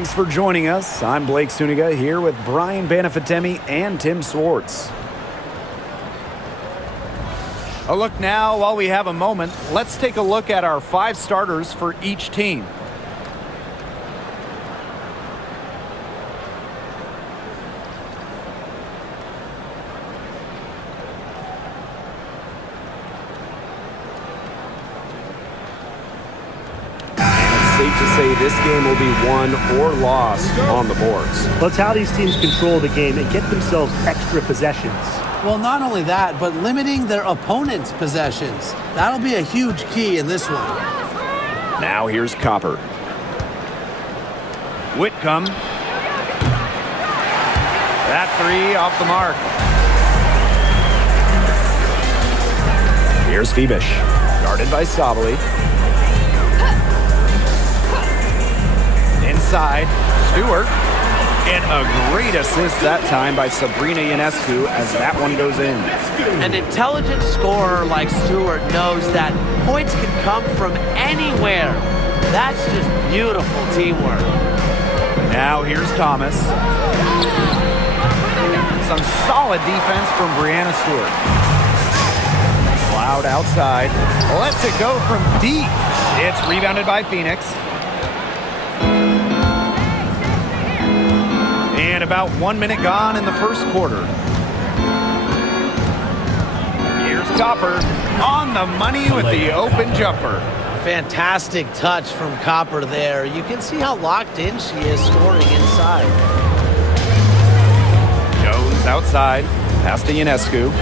Thanks for joining us. I'm Blake Suniga here with Brian Banafitemi and Tim Swartz. A look now, while we have a moment, let's take a look at our 5 starters for each team. Safe to say this game will be won or lost on the boards. Well, it's how these teams control the game and get themselves extra possessions. Well, not only that, but limiting their opponent's possessions. That'll be a huge key in this one. Now here's Copper. Whitcomb. That 3 off the mark. Here's Phoebish. Guarded by Sabali. Inside, Stewart, and a great assist that time by Sabrina Ionescu as that one goes in. An intelligent scorer like Stewart knows that points can come from anywhere. That's just beautiful teamwork. Now here's Thomas. Some solid defense from Brianna Stewart. Cloud outside, lets it go from deep. It's rebounded by Phoenix. And about 1 minute gone in the first quarter. Here's Copper on the money with the open jumper. Fantastic touch from Copper there. You can see how locked in she is scoring inside. Jones outside, pass to Ionescu.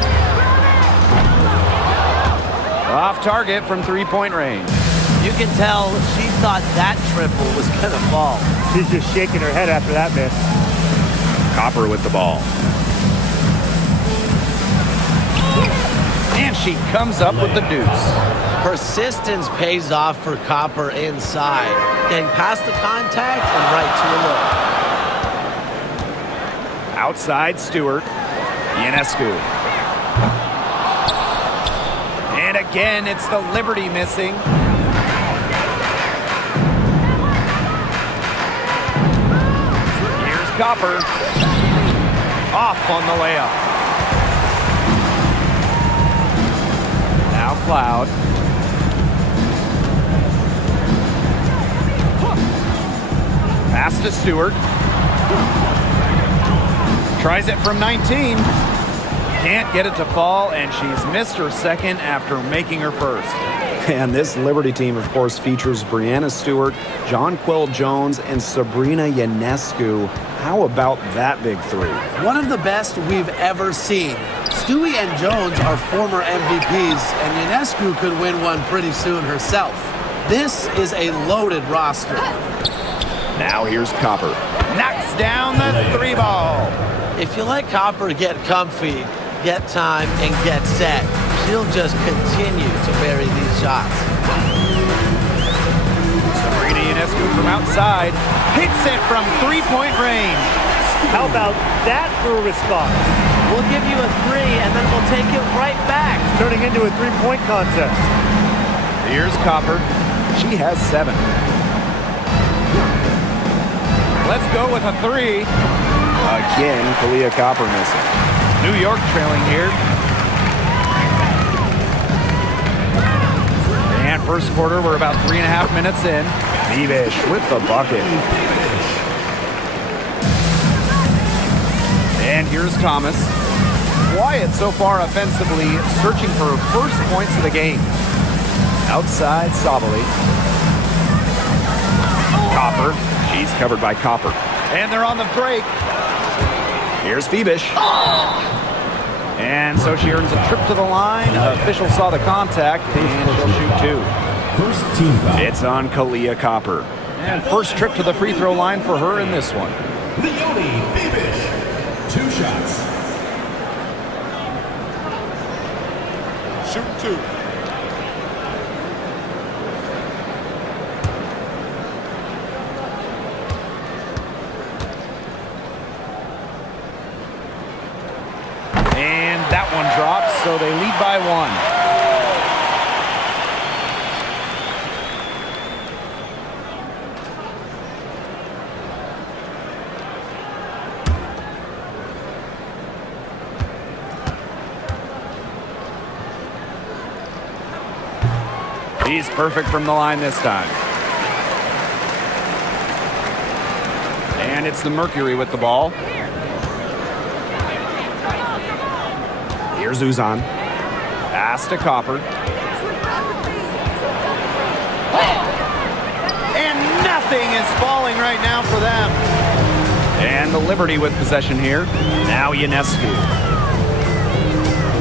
Off target from 3-point range. You can tell she thought that triple was going to fall. She's just shaking her head after that miss. Copper with the ball. And she comes up with the deuce. Persistence pays off for Copper inside. Getting past the contact and right to a look. Outside Stewart. Ionescu. And again, it's the Liberty missing. Here's Copper. Off on the layup. Now Cloud. Pass to Stewart. Tries it from 19. Can't get it to fall, and she's missed her second after making her first. And this Liberty team, of course, features Brianna Stewart, Jonquel Jones, and Sabrina Ionescu. How about that big 3? One of the best we've ever seen. Stewie and Jones are former MVPs, and Ionescu could win one pretty soon herself. This is a loaded roster. Now here's Copper. Knocks down the 3 ball. If you let Copper get comfy, get time, and get set, she'll just continue to bury these shots. Sabrina Ionescu from outside hits it from 3-point range. How about that for a response? We'll give you a 3, and then we'll take it right back. It's turning into a 3-point contest. Here's Copper. She has 7. Let's go with a 3. Again, Kalia Copper missing. New York trailing here. And first quarter, we're about 3.5 minutes in. Phoebish with the bucket. And here's Thomas. Quiet so far offensively, searching for her first points of the game. Outside, Sabali. Copper. She's covered by Copper. And they're on the break. Here's Phoebish. And so she earns a trip to the line. Official saw the contact, and she'll shoot 2. First team foul. It's on Kalia Copper. And first trip to the free throw line for her in this one. Leonie Phoebish. 2 shots. Shoot 2. And that one drops, so they lead by 1. He's perfect from the line this time. And it's the Mercury with the ball. Here's Uzan. Pass to Copper. And nothing is falling right now for them. And the Liberty with possession here. Now Ionescu.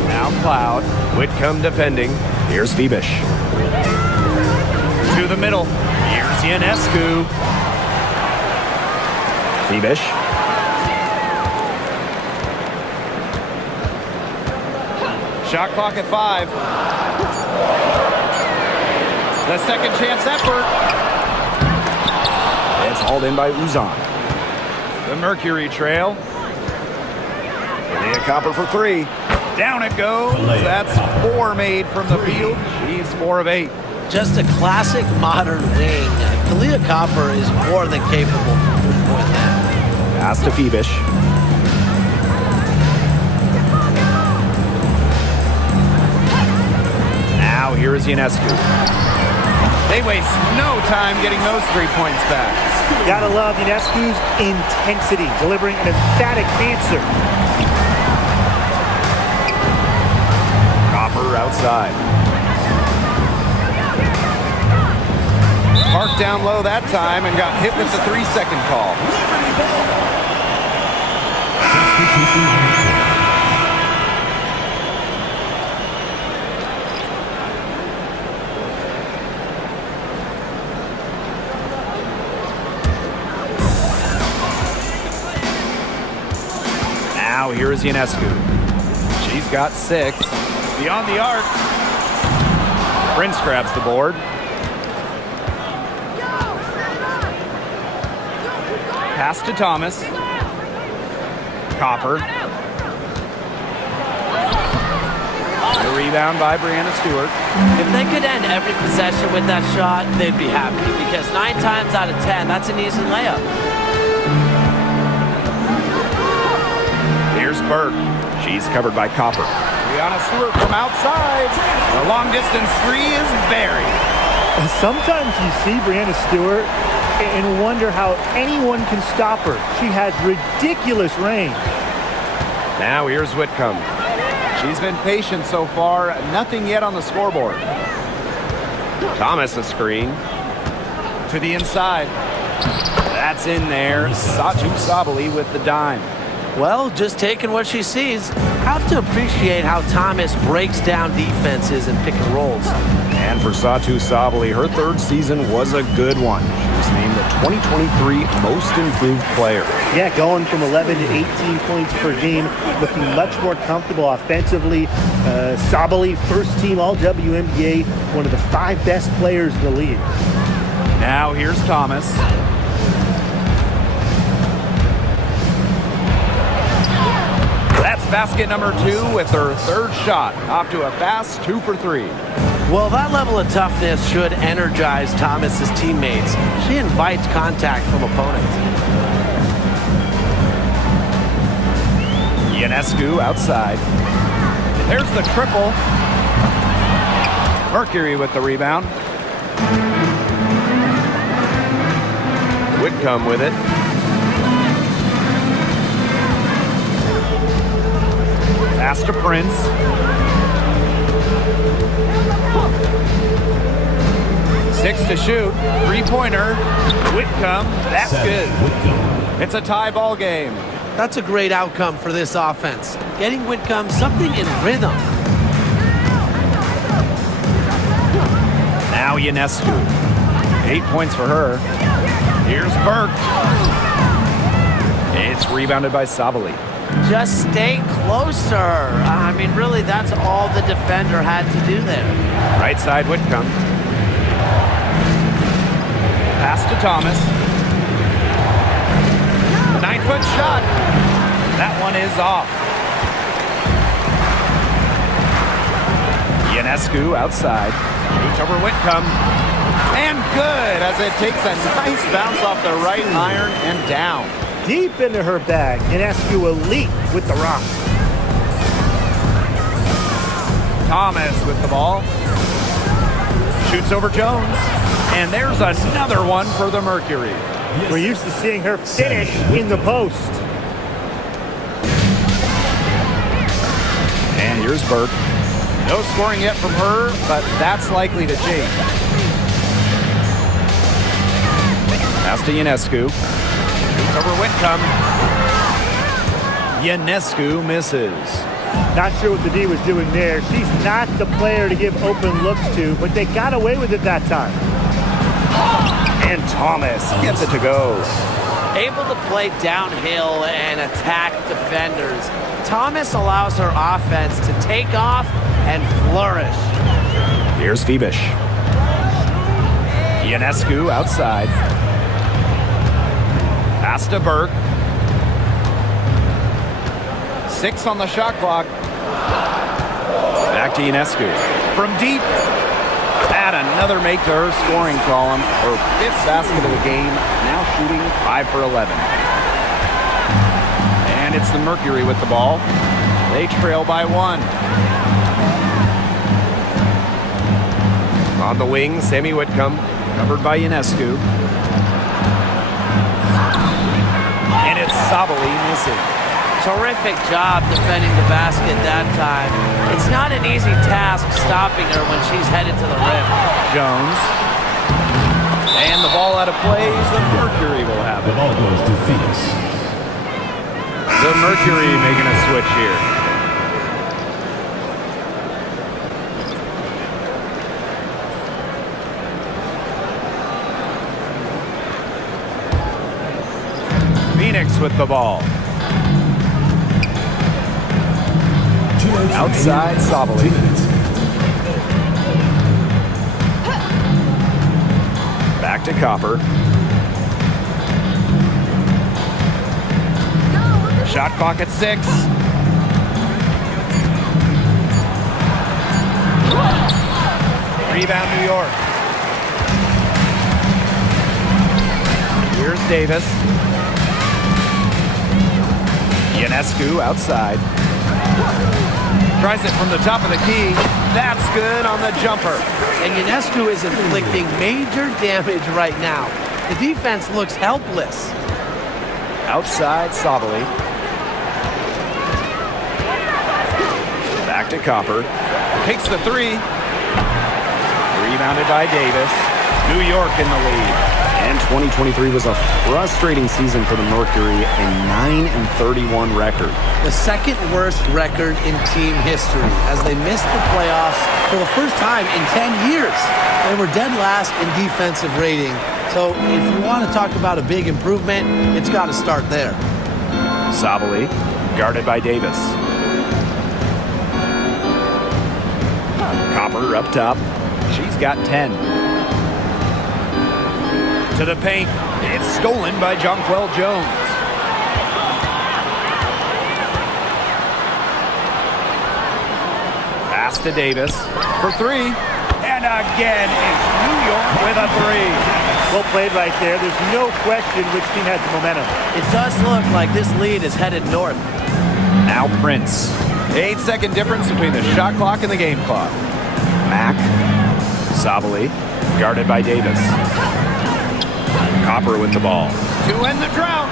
Now Cloud. Whitcomb defending. Here's Fibish. To the middle. Here's Ionescu. Fibish. Shot clock at 5. The second chance effort. It's hauled in by Uzan. The Mercury trail. Leah Copper for 3. Down it goes. That's 4 made from the field. She's 4 of 8. Just a classic modern wing. Kalia Copper is more than capable from three-point land. Pass to Fibish. Now here is Ionescu. They waste no time getting those 3 points back. Gotta love Ionescu's intensity, delivering an emphatic answer. Copper outside. Parked down low that time and got hit with the 3-second call. Now here is Ionescu. She's got 6. Beyond the arc. Prince grabs the board. Pass to Thomas. Copper. The rebound by Brianna Stewart. If they could end every possession with that shot, they'd be happy because 9 times out of 10, that's an easy layup. Here's Burke. She's covered by Copper. Brianna Stewart from outside. The long distance 3 is buried. Sometimes you see Brianna Stewart and wonder how anyone can stop her. She has ridiculous range. Now here's Whitcomb. She's been patient so far. Nothing yet on the scoreboard. Thomas a screen. To the inside. That's in there. Satu Sabali with the dime. Well, just taking what she sees. Have to appreciate how Thomas breaks down defenses and pick and rolls. And for Satu Sabali, her 3rd season was a good one. She was named the 2023 Most Improved Player. Yeah, going from 11 to 18 points per game, looking much more comfortable offensively. Sabali, first team All-WNBA, one of the 5 best players in the league. Now here's Thomas. That's basket number 2 with her 3rd shot. Off to a fast 2 for 3. Well, that level of toughness should energize Thomas's teammates. She invites contact from opponents. Ionescu outside. There's the triple. Mercury with the rebound. Whitcomb with it. Pass to Prince. Six to shoot. 3-pointer. Whitcomb. That's good. It's a tie ball game. That's a great outcome for this offense. Getting Whitcomb something in rhythm. Now Ionescu. 8 points for her. Here's Burke. It's rebounded by Sabali. Just stay close to her. I mean, really, that's all the defender had to do there. Right side Whitcomb. Pass to Thomas. 9-foot shot. That one is off. Ionescu outside. Shoots over Whitcomb. And good as it takes a nice bounce off the right iron and down. Deep into her bag. Ionescu elite with the rock. Thomas with the ball. Shoots over Jones. And there's another one for the Mercury. We're used to seeing her finish in the post. And here's Burke. No scoring yet from her, but that's likely to change. Pass to Ionescu. Shoots over Whitcomb. Ionescu misses. Not sure what the D was doing there. She's not the player to give open looks to, but they got away with it that time. And Thomas gets it to go. Able to play downhill and attack defenders. Thomas allows her offense to take off and flourish. Here's Fibish. Ionescu outside. Pass to Burke. 6 on the shot clock. Back to Ionescu. From deep. Add another make to her scoring column. Her 5th basket of the game. Now shooting 5 for 11. And it's the Mercury with the ball. They trail by 1. On the wing, Sammy Whitcomb. Covered by Ionescu. And it's Sabali missing. Terrific job defending the basket that time. It's not an easy task stopping her when she's headed to the rim. Jones. And the ball out of play. The Mercury will have The it. ball goes to Phoenix. The Mercury making a switch here. Phoenix with the ball. Outside, Sabali. Back to Copper. Shot clock at 6. Rebound, New York. Here's Davis. Ionescu outside. Tries it from the top of the key. That's good on the jumper. And Ionescu is inflicting major damage right now. The defense looks helpless. Outside, Sabali. Back to Copper. Takes the 3. Rebounded by Davis. New York in the lead. And 2023 was a frustrating season for the Mercury, a 9-31 record. The second worst record in team history as they missed the playoffs for the first time in 10 years. They were dead last in defensive rating. So if you want to talk about a big improvement, it's got to start there. Sabali, guarded by Davis. Copper up top. She's got 10. To the paint. It's stolen by Jonquel Jones. Pass to Davis for 3. And again, it's New York with a 3. Well played right there. There's no question which team has the momentum. It does look like this lead is headed north. Now Prince. 8-second difference between the shot clock and the game clock. Mack. Sabali, guarded by Davis. Copper with the ball. To end the drought.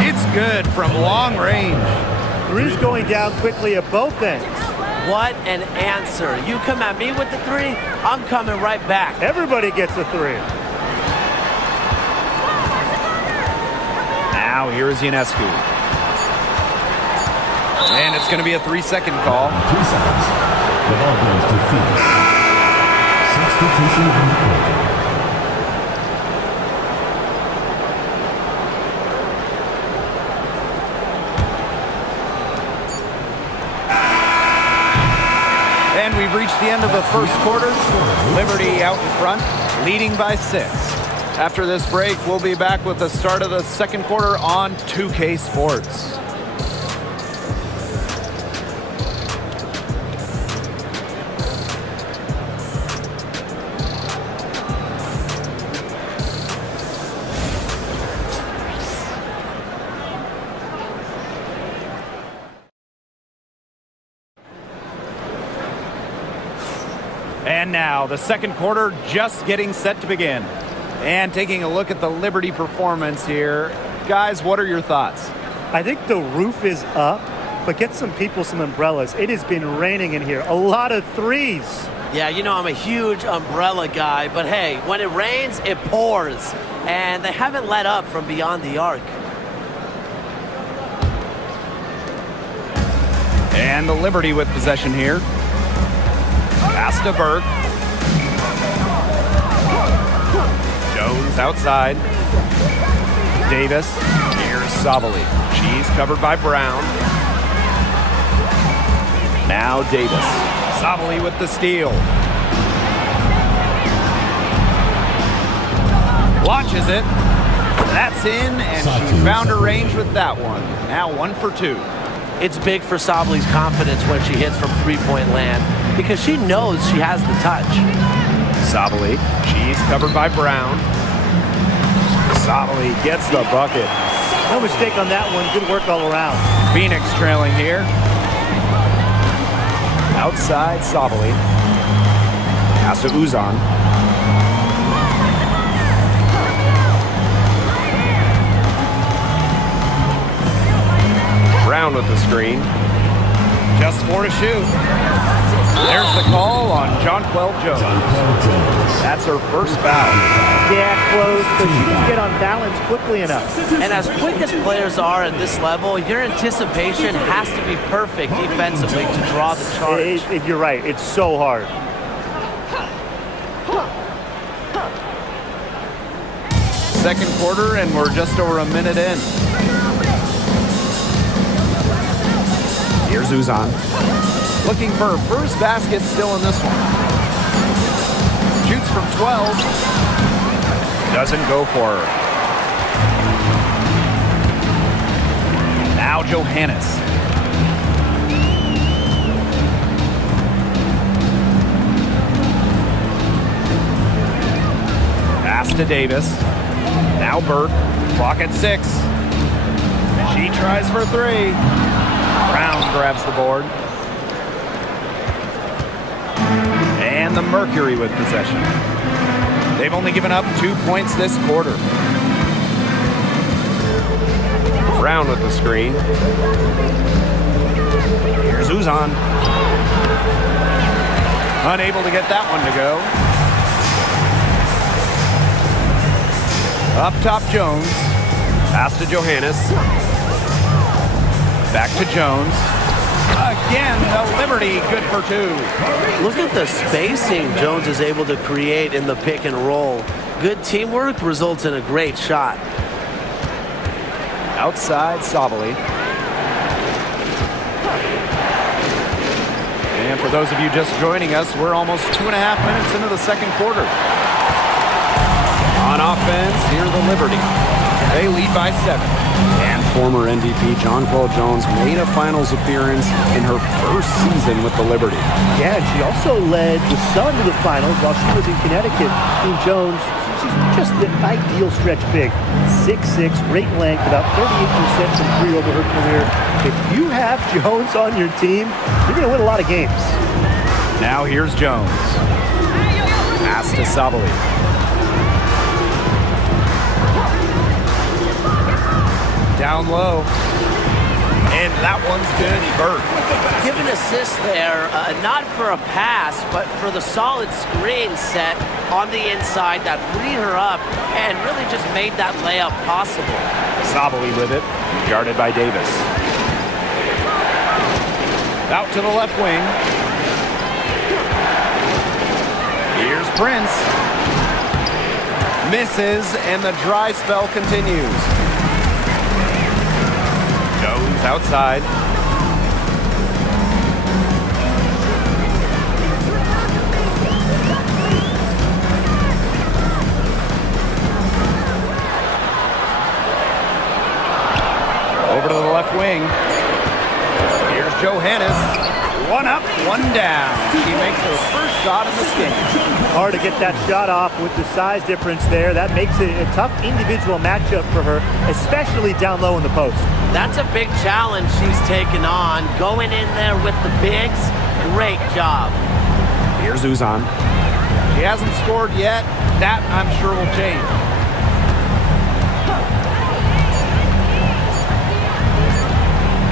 It's good from long range. Three's going down quickly at both ends. What an answer. You come at me with the 3, I'm coming right back. Everybody gets a 3. Now here's Ionescu. And it's going to be a 3-second call. 3 seconds. The ball goes to Phoenix. Substitution on the court. And we've reached the end of the first quarter. Liberty out in front, leading by 6. After this break, we'll be back with the start of the second quarter on 2K Sports. And now the second quarter just getting set to begin. And taking a look at the Liberty performance here. Guys, what are your thoughts? I think the roof is up, but get some people some umbrellas. It has been raining in here. A lot of threes. Yeah, you know I'm a huge umbrella guy, but hey, when it rains, it pours. And they haven't let up from beyond the arc. And the Liberty with possession here. Pass to Burke. Jones outside. Davis. Here's Sabali. She's covered by Brown. Now Davis. Sabali with the steal. Launches it. That's in, and she found her range with that one. Now 1 for 2. It's big for Sabali's confidence when she hits from three-point land because she knows she has the touch. Sabali. She's covered by Brown. Sabali gets the bucket. No mistake on that one. Good work all around. Phoenix trailing here. Outside Sabali. Pass to Uzan. Brown with the screen. Just 4 to shoot. There's the call on Jonquel Jones. That's her first foul. Yeah, close, but she didn't get on balance quickly enough. And as quick as players are at this level, your anticipation has to be perfect defensively to draw the charge. You're right. It's so hard. Second quarter, and we're just over a minute in. Here's Uzan. Looking for her first basket still in this one. Shoots from 12. Doesn't go for her. Now Johannes. Pass to Davis. Now Burke. Clock at 6. She tries for 3. Brown grabs the board. And the Mercury with possession. They've only given up 2 points this quarter. Brown with the screen. Here's Uzan. Unable to get that one to go. Up top Jones. Pass to Johannes. Back to Jones. Again, the Liberty good for 2. Look at the spacing Jones is able to create in the pick and roll. Good teamwork results in a great shot. Outside Sabali. And for those of you just joining us, we're almost 2.5 minutes into the second quarter. On offense, here's the Liberty. They lead by 7. And former MVP Jonquel Jones made a finals appearance in her first season with the Liberty. Yeah, and she also led the Sun to the finals while she was in Connecticut. Team Jones, she's just the ideal stretch big. 6'6", great length, about 38% from 3 over her career. If you have Jones on your team, you're going to win a lot of games. Now here's Jones. Pass to Sabali. Down low. And that one's good. Burke. Give an assist there, not for a pass, but for the solid screen set on the inside that freed her up and really just made that layup possible. Sabali with it. Guarded by Davis. Out to the left wing. Here's Prince. Misses, and the dry spell continues. Jones outside. Over to the left wing. Here's Johannes. One up, one down. She makes her first shot in this game. Hard to get that shot off with the size difference there. That makes it a tough individual matchup for her, especially down low in the post. That's a big challenge she's taken on. Going in there with the bigs, great job. Here's Uzan. She hasn't scored yet. That, I'm sure, will change.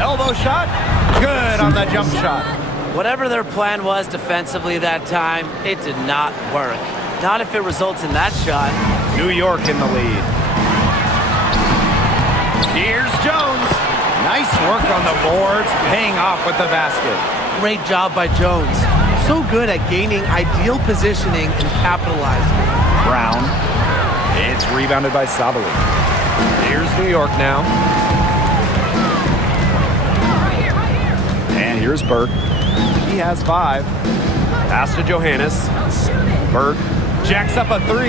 Elbow shot. Good on the jump shot. Whatever their plan was defensively that time, it did not work. Not if it results in that shot. New York in the lead. Here's Jones. Nice work on the boards, paying off with the basket. Great job by Jones. So good at gaining ideal positioning and capitalizing. Brown. It's rebounded by Sabali. Here's New York now. And here's Burke. He has 5. Pass to Johannes. Burke jacks up a 3.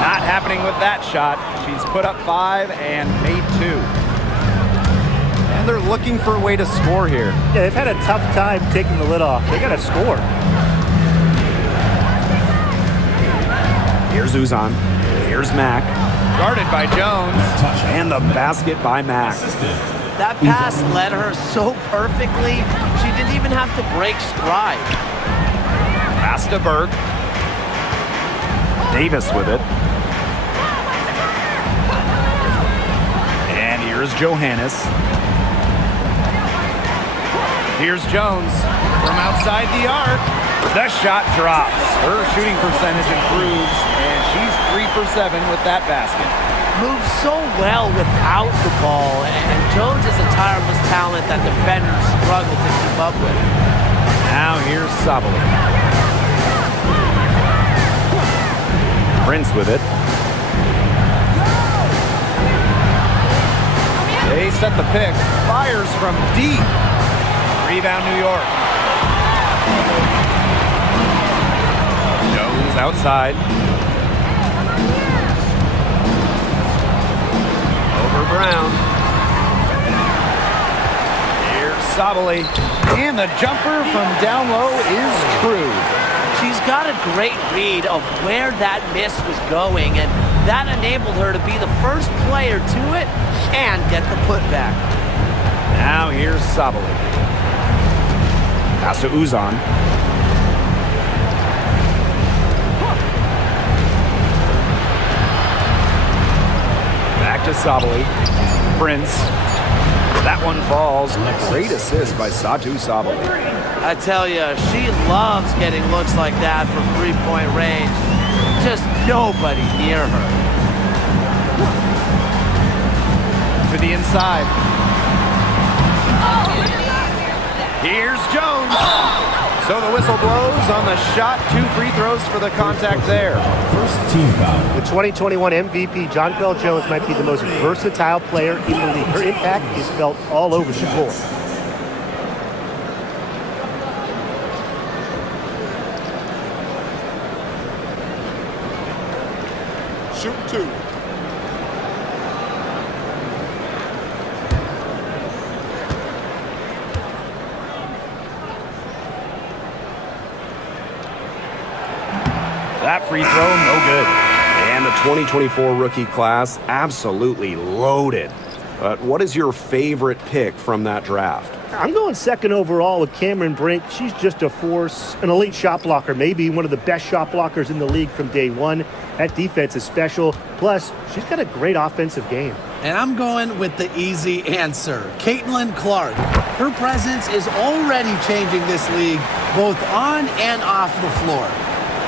Not happening with that shot. She's put up 5 and made 2. And they're looking for a way to score here. Yeah, they've had a tough time taking the lid off. They got to score. Here's Uzan. Here's Mack. Guarded by Jones. And the basket by Mack. That pass led her so perfectly, she didn't even have to break stride. Pass to Burke. Davis with it. And here's Johannes. Here's Jones from outside the arc. The shot drops. Her shooting percentage improves, and she's 3 for 7 with that basket. Moves so well without the ball, and Jones is a tireless talent that defenders struggle to keep up with. Now here's Sabali. Prince with it. They set the pick. Fires from deep. Rebound New York. Jones outside. Over Brown. Here's Sabali. And the jumper from down low is true. She's got a great read of where that miss was going, and that enabled her to be the first player to it and get the putback. Now here's Sabali. Pass to Uzan. Back to Sabali. Prince. That one falls. Great assist by Satu Sabali. I tell you, she loves getting looks like that from three-point range. Just nobody near her. To the inside. Here's Jones. So the whistle blows on the shot. 2 free throws for the contact there. First team foul. The 2021 MVP, Jonquel Jones, might be the most versatile player in the league. Her impact is felt all over the floor. Shoot 2. That free throw, no good. And the 2024 rookie class, absolutely loaded. But what is your favorite pick from that draft? I'm going second overall with Cameron Brink. She's just a force, an elite shot blocker, maybe one of the best shot blockers in the league from day one. That defense is special. Plus, she's got a great offensive game. And I'm going with the easy answer, Caitlin Clark. Her presence is already changing this league, both on and off the floor.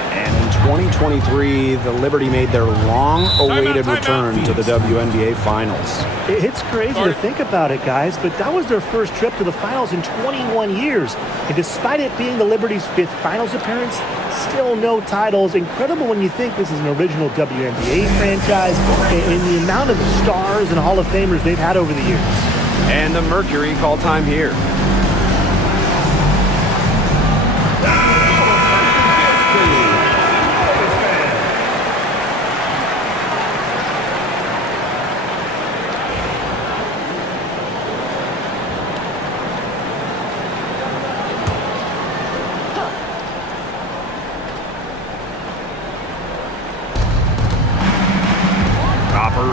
And in 2023, the Liberty made their long-awaited return to the WNBA Finals. It's crazy to think about it, guys, but that was their first trip to the finals in 21 years. And despite it being the Liberty's 5th finals appearance, still no titles. Incredible when you think this is an original WNBA franchise and the amount of stars and Hall of Famers they've had over the years. And the Mercury call time here.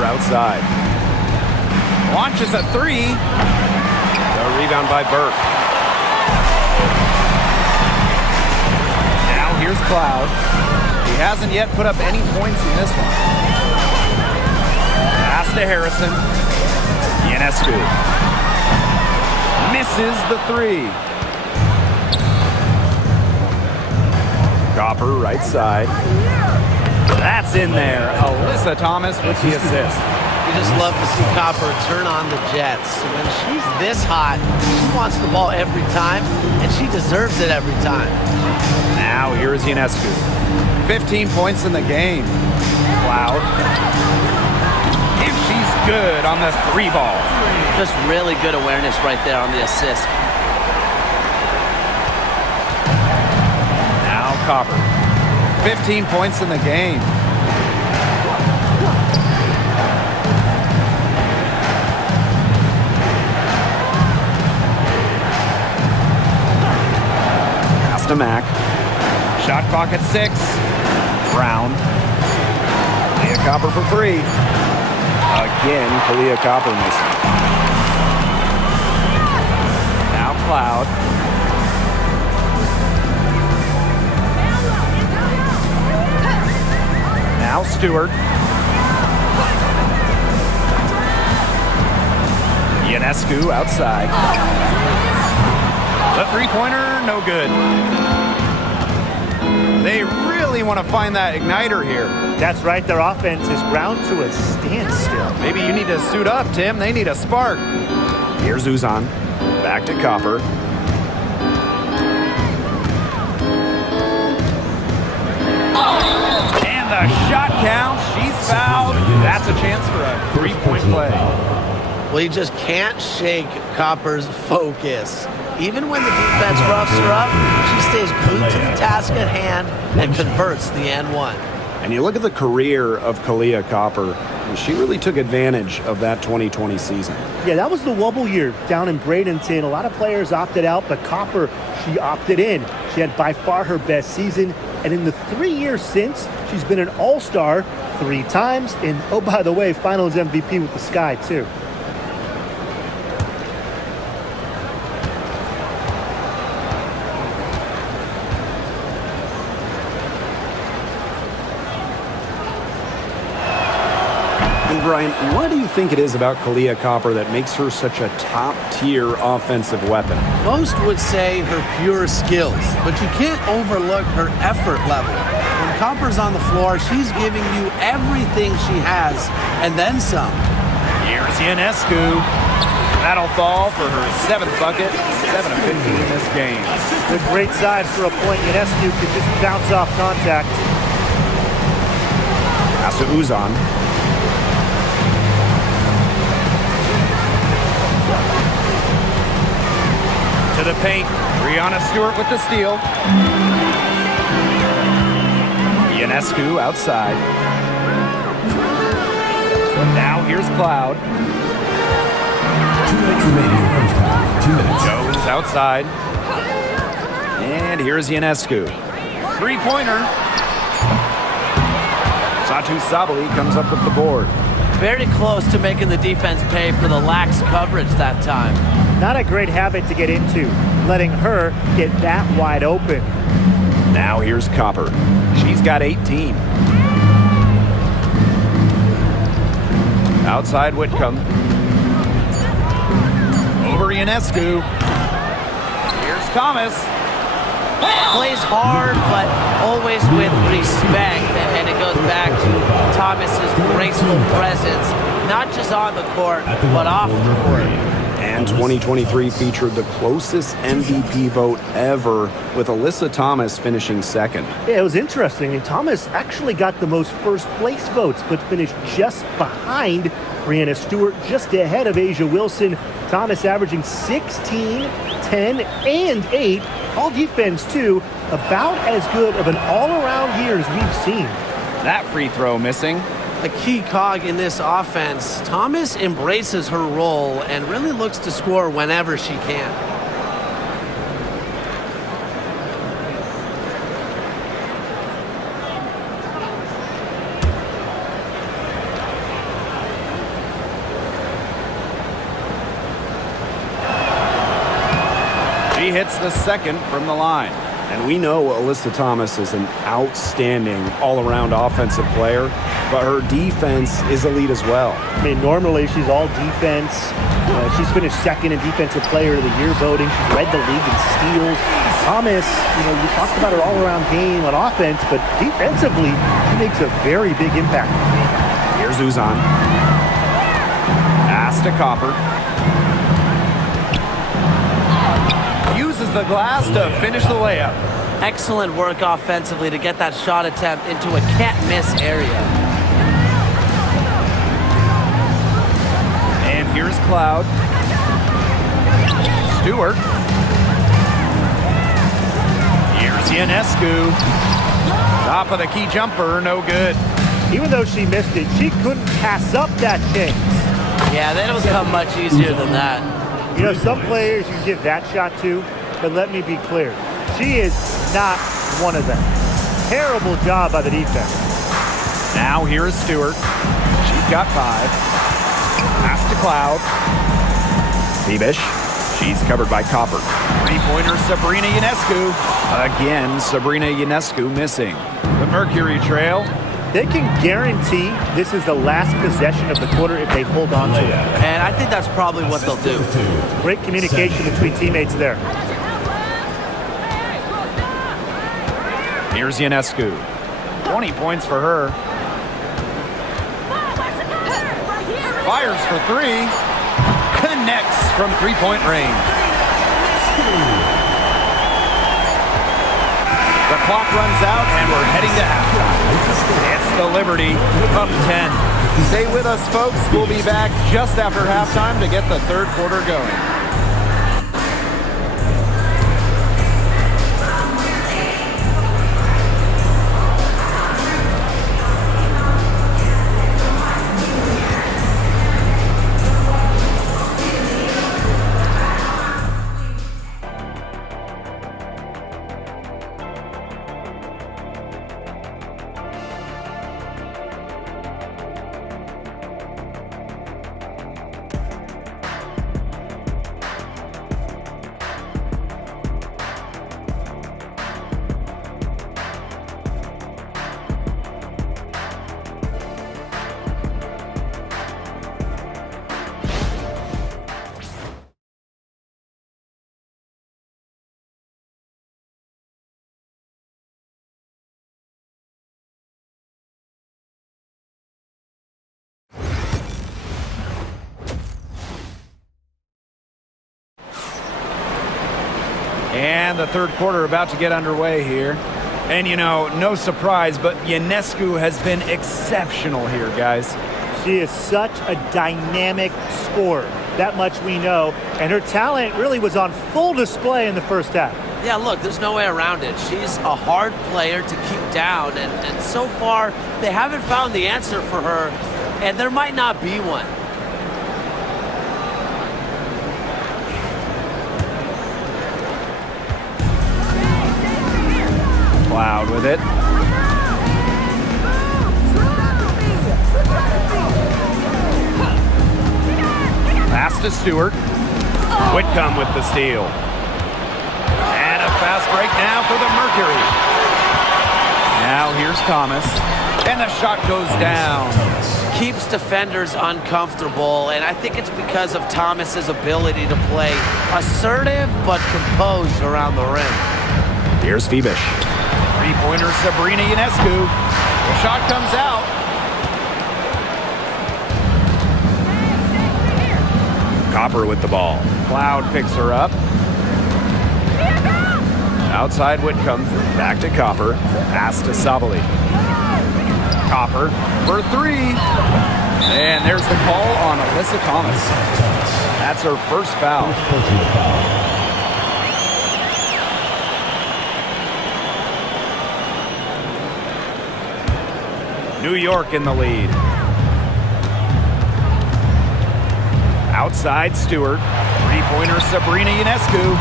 Outside. Launches a 3. The rebound by Burke. Now here's here's Cloud. He hasn't yet put up any points in this one. Pass to Harrison. Ionescu. Misses the three. Copper, right side. That's in there. Alyssa Thomas with the assist. You just love to see Copper turn on the Jets. When she's this hot, she wants the ball every time, and she deserves it every time. Now here's Ionescu. 15 points in the game. Cloud. If she's good on the three ball. Just really good awareness right there on the assist. Now Copper. 15 points in the game. Pass to Mac. Shot clock at 6. Brown. Kalia Copper for 3. Again, Kalia Copper missing. Now Cloud. Now Stewart. Ionescu outside. The three-pointer, no good. They really want to find that igniter here. That's right. Their offense is ground to a standstill. Maybe you need to suit up, Tim. They need a spark. Here's Uzan. Back to Copper. And the shot counts. She's fouled. That's a chance for a three-point play. Well, you just can't shake Copper's focus. Even when the defense roughs her up, she stays glued to the task at hand and converts the N1. And you look at the career of Kalia Copper, and she really took advantage of that 2020 season. Yeah, that was the wobble year down in Bradenton. A lot of players opted out, but Copper, she opted in. She had by far her best season. And in the 3 years since, she's been an all-star 3 times. And, oh, by the way, finals MVP with the Sky, too. Brian, what do you think it is about Kalia Copper that makes her such a top-tier offensive weapon? Most would say her pure skills, but you can't overlook her effort level. When Copper's on the floor, she's giving you everything she has, and then some. Here's Ionescu. That'll fall for her 7th bucket, 7 of 15 in this game. Good, great side for a point. Ionescu could just bounce off contact. Pass to Uzan. To the paint. Brianna Stewart with the steal. Ionescu outside. Now here's Cloud. 2 minutes remaining in the first half. 2 minutes. Jones outside. And here's Ionescu. Three-pointer. Satu Sabali comes up with the board. Very close to making the defense pay for the lax coverage that time. Not a great habit to get into, letting her get that wide open. Now here's Copper. She's got 18. Outside Whitcomb. Over Ionescu. Here's Thomas. Plays hard, but always with respect. And it goes back to Thomas's graceful presence, not just on the court, but off the court. And 2023 featured the closest MVP vote ever, with Alyssa Thomas finishing 2nd. Yeah, it was interesting. I mean, Thomas actually got the most first place votes, but finished just behind Brianna Stewart, just ahead of Asia Wilson. Thomas averaging 16, 10, and 8. All defense, too. About as good of an all-around year as we've seen. That free throw missing. A key cog in this offense. Thomas embraces her role and really looks to score whenever she can. She hits the 2nd from the line. And we know Alyssa Thomas is an outstanding all-around offensive player, but her defense is elite as well. I mean, normally she's all defense. She's finished second in Defensive Player of the Year voting. She's led the league in steals. Thomas, you talked about her all-around game on offense, but defensively, she makes a very big impact. Here's Uzan. Pass to Copper. Uses the glass to finish the layup. Excellent work offensively to get that shot attempt into a can't-miss area. And here's Cloud. Stewart. Here's Ionescu. Top of the key jumper, no good. Even though she missed it, she couldn't pass up that chance. Yeah, they don't come much easier than that. Some players you give that shot to, but let me be clear. She is not one of them. Terrible job by the defense. Now here is Stewart. She's got 5. Pass to Cloud. Bebish. She's covered by Copper. Three-pointer, Sabrina Ionescu. Again, Sabrina Ionescu missing. The Mercury trail. They can guarantee this is the last possession of the quarter if they hold on to it. And I think that's probably what they'll do. Great communication between teammates there. Here's Ionescu. 20 points for her. Fires for 3. Connects from three-point range. The clock runs out, and we're heading to halftime. It's the Liberty, up 10. Stay with us, folks. We'll be back just after halftime to get the third quarter going. And the third quarter about to get underway here. And no surprise, but Ionescu has been exceptional here, guys. She is such a dynamic scorer. That much we know. And her talent really was on full display in the first half. Yeah, look, there's no way around it. She's a hard player to keep down. And so far, they haven't found the answer for her. And there might not be one. Cloud with it. Pass to Stewart. Whitcomb with the steal. And a fast break now for the Mercury. Now here's Thomas. And the shot goes down. Keeps defenders uncomfortable, and I think it's because of Thomas's ability to play assertive but composed around the rim. Here's Bebish. Three-pointer, Sabrina Ionescu. The shot comes out. Copper with the ball. Cloud picks her up. Outside Whitcomb. Back to Copper. Pass to Sabali. Copper for 3. And there's the call on Alyssa Thomas. That's her first foul. New York in the lead. Outside Stewart. Three-pointer Sabrina Ionescu.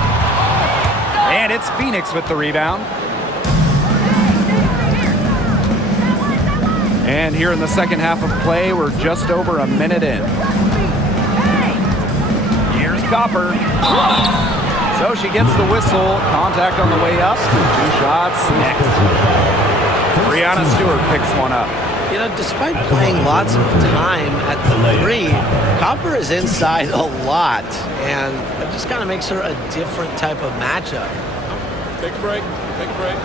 And it's Phoenix with the rebound. And here in the second half of play, we're just over a minute in. Here's Copper. So she gets the whistle. Contact on the way up. 2 shots next. Brianna Stewart picks one up. You know, despite playing lots of time at the 3, Copper is inside a lot, and it just kind of makes her a different type of matchup. Take a break. Take a break.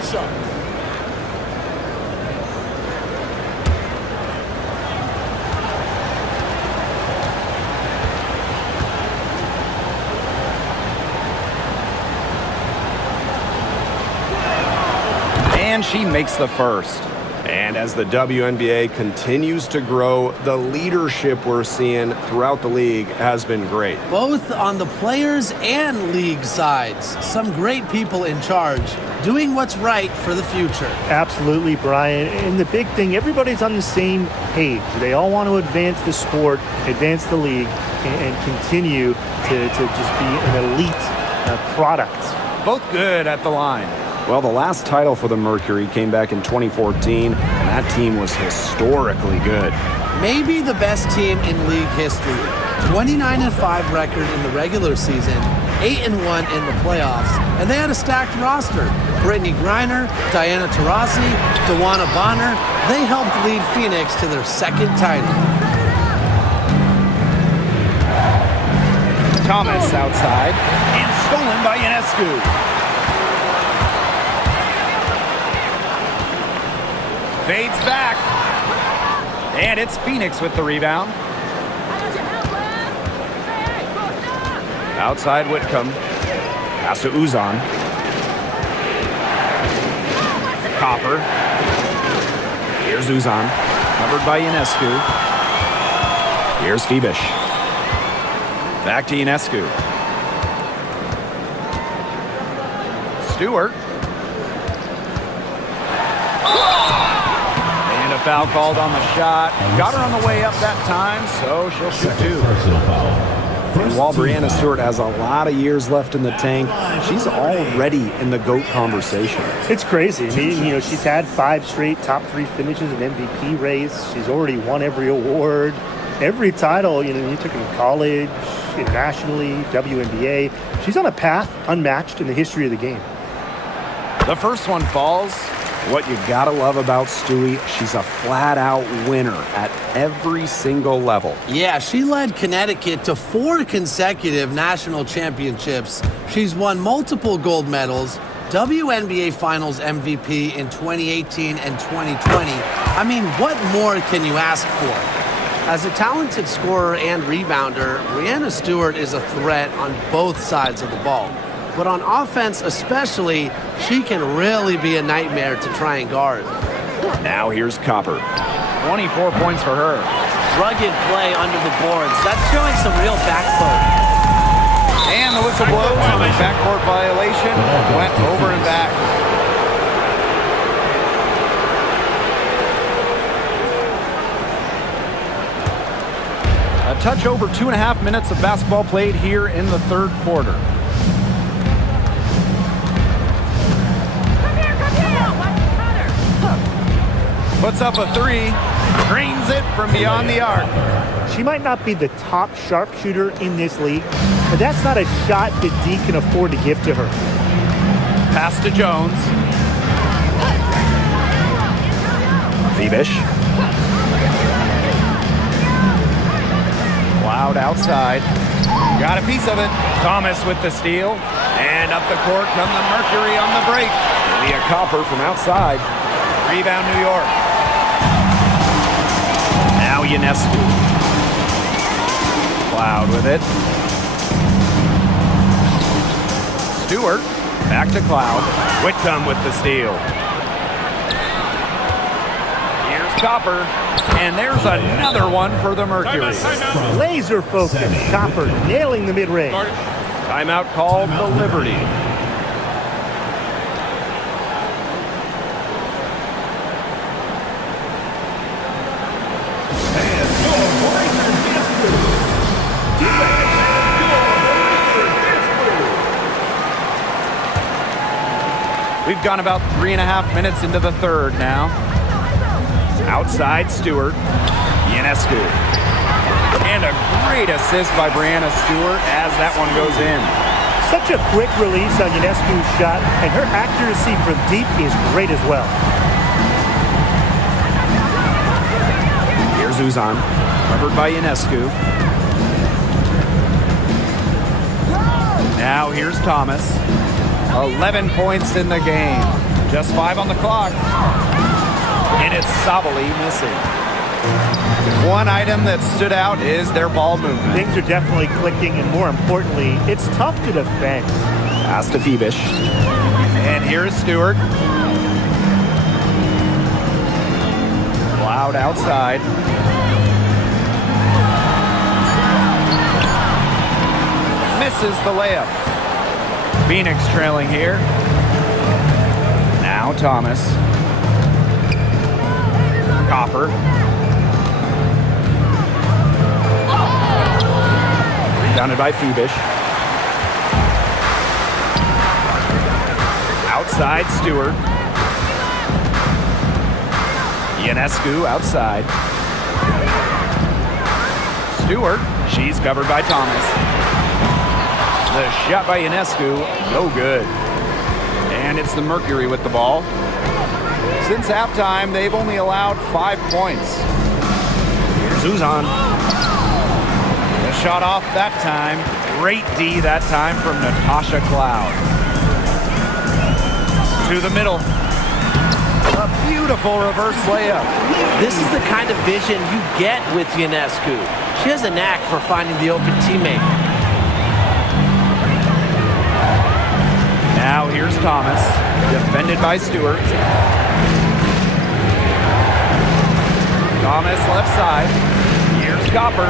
2 shots. And she makes the first. And as the WNBA continues to grow, the leadership we're seeing throughout the league has been great. Both on the players and league sides. Some great people in charge, doing what's right for the future. Absolutely, Brian. And the big thing, everybody's on the same page. They all want to advance the sport, advance the league, and continue to just be an elite product. Both good at the line. Well, the last title for the Mercury came back in 2014, and that team was historically good. Maybe the best team in league history. 29-5 record in the regular season, 8-1 in the playoffs, and they had a stacked roster. Brittany Griner, Diana Taurasi, Dewana Bonner, they helped lead Phoenix to their second title. Thomas outside and stolen by Ionescu. Fades back. And it's Phoenix with the rebound. Outside Whitcomb. Pass to Uzan. Copper. Here's Uzan. Covered by Ionescu. Here's Phoebish. Back to Ionescu. Stewart. And a foul called on the shot. Got her on the way up that time, so she'll shoot 2. Personal foul. And while Brianna Stewart has a lot of years left in the tank, she's already in the GOAT conversation. It's crazy. I mean, she's had 5 straight top 3 finishes in MVP race. She's already won every award, every title. You took in college, nationally, WNBA. She's on a path unmatched in the history of the game. The first one falls. What you gotta love about Stewie, she's a flat-out winner at every single level. Yeah, she led Connecticut to 4 consecutive national championships. She's won multiple gold medals, WNBA Finals MVP in 2018 and 2020. I mean, what more can you ask for? As a talented scorer and rebounder, Brianna Stewart is a threat on both sides of the ball. But on offense especially, she can really be a nightmare to try and guard. Now here's Copper. 24 points for her. Rugged play under the boards. That's showing some real backbone. And the whistle blows on a backcourt violation. Went over and back. A touch over 2.5 minutes of basketball played here in the third quarter. Puts up a 3, drains it from beyond the arc. She might not be the top sharpshooter in this league, but that's not a shot that D can afford to give to her. Pass to Jones. Phoebish. Loud outside. Got a piece of it. Thomas with the steal. And up the court come the Mercury on the break. Leah Copper from outside. Rebound New York. Now Ionescu. Cloud with it. Stewart. Back to Cloud. Whitcomb with the steal. Here's Copper. And there's another one for the Mercury. Laser focus. Copper nailing the mid-range. Timeout called the Liberty. We've gone about 3.5 minutes into the third now. Outside Stewart. Ionescu. And a great assist by Brianna Stewart as that one goes in. Such a quick release on Ionescu's shot, and her accuracy from deep is great as well. Here's Uzan, covered by Ionescu. Now here's Thomas. 11 points in the game. Just 5 on the clock. And it's Sabali missing. One item that stood out is their ball movement. Things are definitely clicking, and more importantly, it's tough to defend. Pass to Phoebish. And here's Stewart. Cloud outside. Misses the layup. Phoenix trailing here. Now Thomas. Copper. Rebounded by Phoebish. Outside Stewart. Ionescu outside. Stewart. She's covered by Thomas. The shot by Ionescu, no good. And it's the Mercury with the ball. Since halftime, they've only allowed 5 points. Here's Uzan. The shot off that time. Great D that time from Natasha Cloud. To the middle. A beautiful reverse layup. This is the kind of vision you get with Ionescu. She has a knack for finding the open teammate. Now here's Thomas, defended by Stewart. Thomas left side. Here's Copper.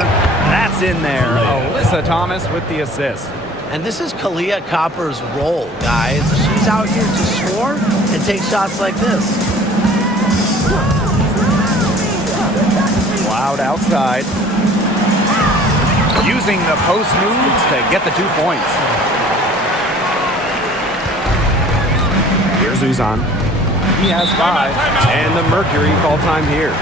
That's in there. Alyssa Thomas with the assist. And this is Kalia Copper's role, guys. She's out here to score and take shots like this. Cloud outside. Using the post moves to get the 2 points. Here's Uzan. He has 5. And the Mercury call time here.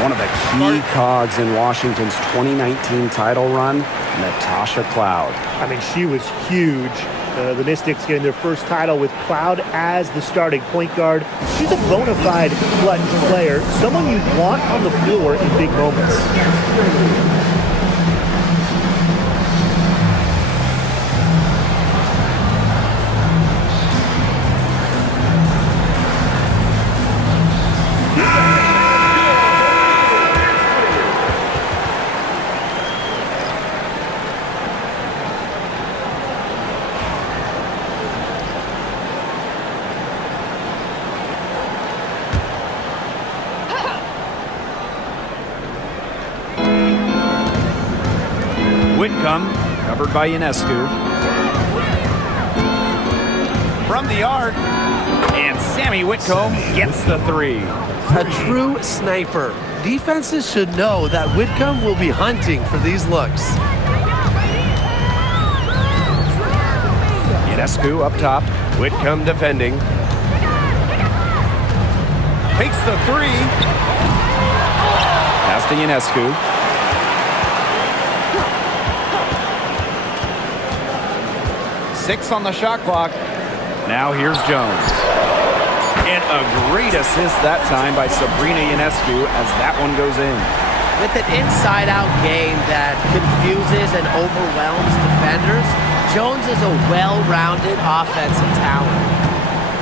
One of the key cogs in Washington's 2019 title run, Natasha Cloud. I mean, she was huge. The Mystics getting their first title with Cloud as the starting point guard. She's a bona fide clutch player, someone you want on the floor in big moments. Whitcomb, covered by Ionescu. From the arc, and Sammy Whitcomb gets the 3. A true sniper. Defenses should know that Whitcomb will be hunting for these looks. Ionescu up top. Whitcomb defending. Takes the 3. Pass to Ionescu. Six on the shot clock. Now here's Jones. And a great assist that time by Sabrina Ionescu as that one goes in. With an inside-out game that confuses and overwhelms defenders, Jones is a well-rounded offensive talent.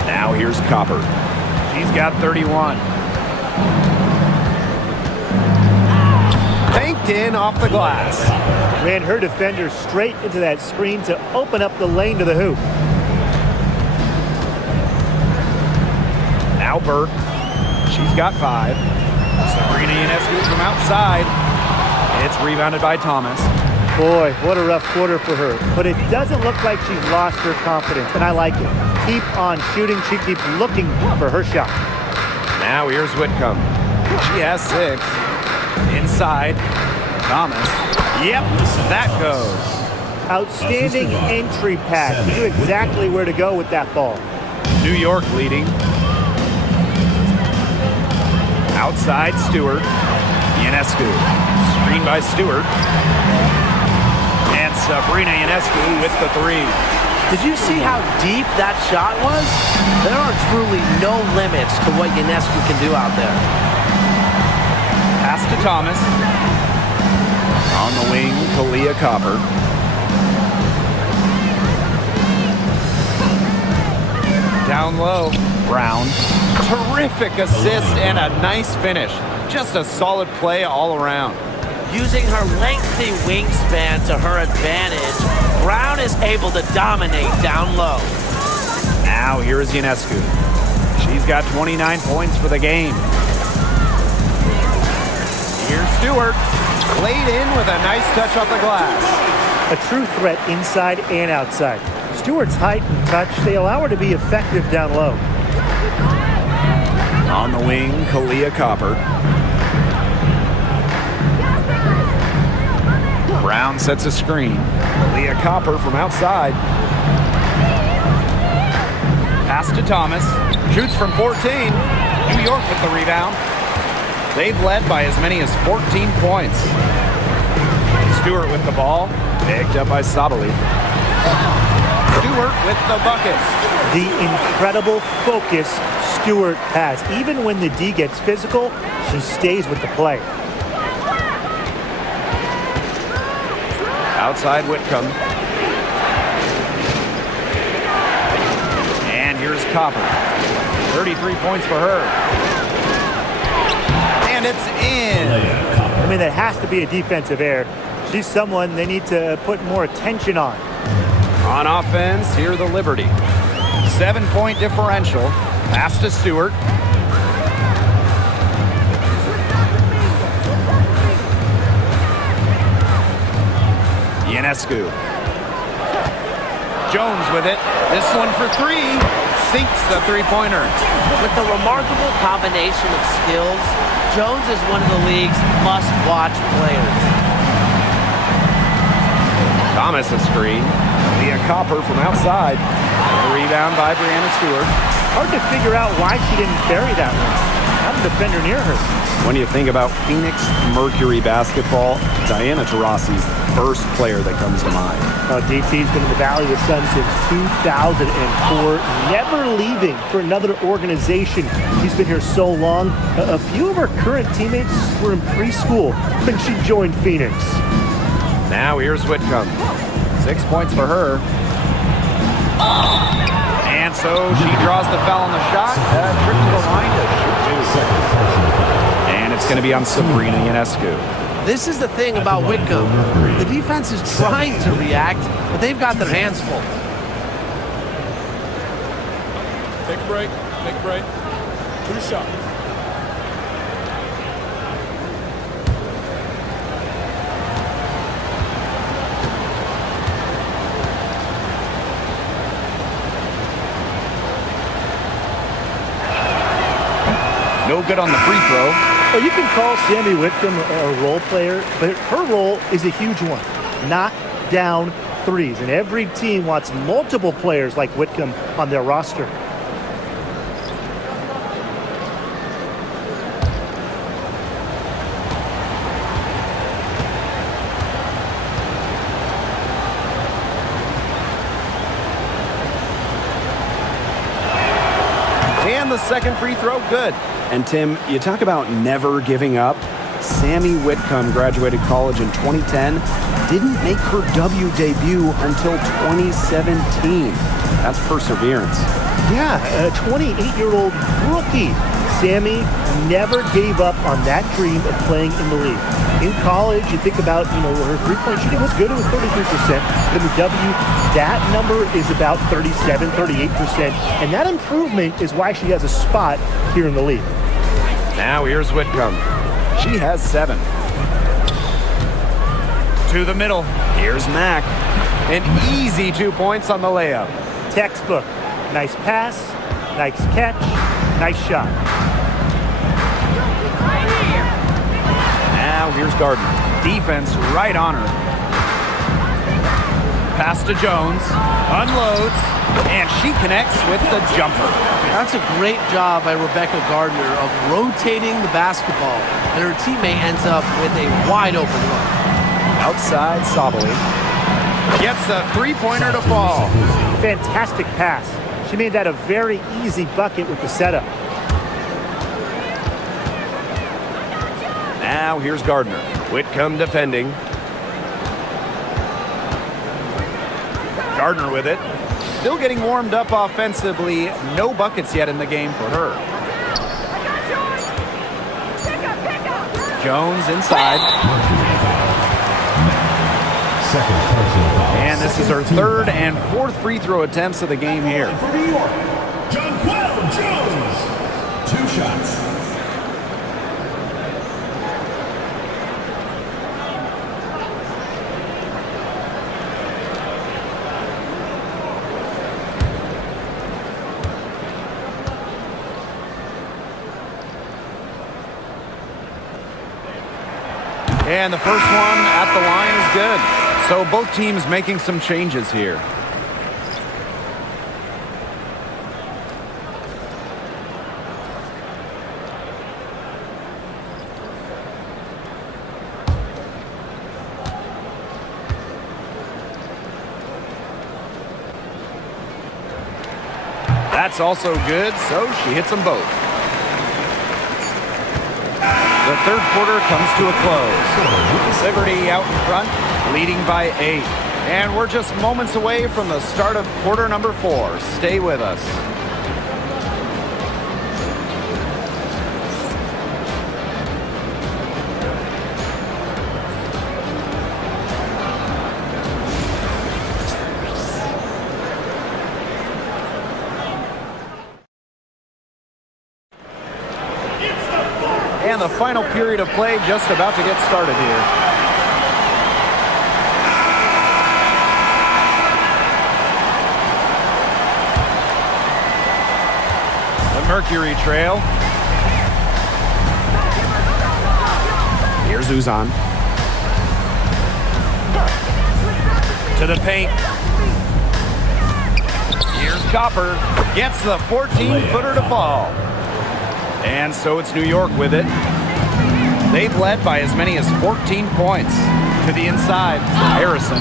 Now here's Copper. She's got 31. Banked in off the glass. Ran her defender straight into that screen to open up the lane to the hoop. Now Burke. She's got 5. Sabrina Ionescu from outside. It's rebounded by Thomas. Boy, what a rough quarter for her. But it doesn't look like she's lost her confidence, and I like it. Keep on shooting. She keeps looking for her shot. Now here's Whitcomb. She has 6. Inside. Thomas. Yep, that goes. Outstanding entry pass. She knew exactly where to go with that ball. New York leading. Outside Stewart. Ionescu. Screen by Stewart. And Sabrina Ionescu with the 3. Did you see how deep that shot was? There are truly no limits to what Ionescu can do out there. Pass to Thomas. On the wing, Kalia Copper. Down low, Brown. Terrific assist and a nice finish. Just a solid play all around. Using her lengthy wingspan to her advantage, Brown is able to dominate down low. Now here is Ionescu. She's got 29 points for the game. Here's Stewart. Laid in with a nice touch off the glass. A true threat inside and outside. Stewart's height and touch, they allow her to be effective down low. On the wing, Kalia Copper. Brown sets a screen. Kalia Copper from outside. Pass to Thomas. Shoots from 14. New York with the rebound. They've led by as many as 14 points. Stewart with the ball. Picked up by Sabali. Stewart with the bucket. The incredible focus Stewart has. Even when the D gets physical, she stays with the play. Outside Whitcomb. And here's Copper. 33 points for her. And it's in. I mean, that has to be a defensive error. She's someone they need to put more attention on. On offense, here the Liberty. 7-point differential. Pass to Stewart. Ionescu. Jones with it. This one for three. Sinks the three-pointer. With the remarkable combination of skills, Jones is one of the league's must-watch players. Thomas a screen. Kalia Copper from outside. A rebound by Brianna Stewart. Hard to figure out why she didn't bury that one. Not a defender near her. When you think about Phoenix Mercury basketball, Diana Taurasi's the first player that comes to mind. DT's been in the Valley of the Sun since 2004, never leaving for another organization. She's been here so long. A few of her current teammates were in preschool when she joined Phoenix. Now here's Whitcomb. 6 points for her. And so she draws the foul on the shot. Trip to the line to shoot two. And it's going to be on Sabrina Ionescu. This is the thing about Whitcomb. The defense is trying to react, but they've got their hands full. Take a break. Take a break. 2 shots. No good on the free throw. Well, you can call Sammy Whitcomb a role player, but her role is a huge one. Knock down threes. And every team wants multiple players like Whitcomb on their roster. And the second free throw, good. And Tim, you talk about never giving up. Sammy Whitcomb graduated college in 2010, didn't make her W debut until 2017. That's perseverance. Yeah, a 28-year-old rookie. Sammy never gave up on that dream of playing in the league. In college, you think about, her three-point shooting was good. It was 33%. In the W, that number is about 37, 38%. And that improvement is why she has a spot here in the league. Now here's Whitcomb. She has 7. To the middle. Here's Mack. An easy 2 points on the layup. Textbook. Nice pass, nice catch, nice shot. Now here's Gardner. Defense right on her. Pass to Jones. Unloads. And she connects with the jumper. That's a great job by Rebecca Gardner of rotating the basketball, and her teammate ends up with a wide open look. Outside Sabali. Gets a three-pointer to fall. Fantastic pass. She made that a very easy bucket with the setup. Now here's Gardner. Whitcomb defending. Gardner with it. Still getting warmed up offensively. No buckets yet in the game for her. Jones inside. Second personal foul. And this is her third and fourth free throw attempts of the game here. For New York, Jones. 2 shots. And the first one at the line is good. So both teams making some changes here. That's also good, so she hits them both. The third quarter comes to a close. Liberty out in front, leading by 8. And we're just moments away from the start of quarter number 4. Stay with us. And the final period of play just about to get started here. The Mercury trail. Here's Uzan. To the paint. Here's Copper. Gets the 14-footer to fall. And so it's New York with it. They've led by as many as 14 points. To the inside, Harrison.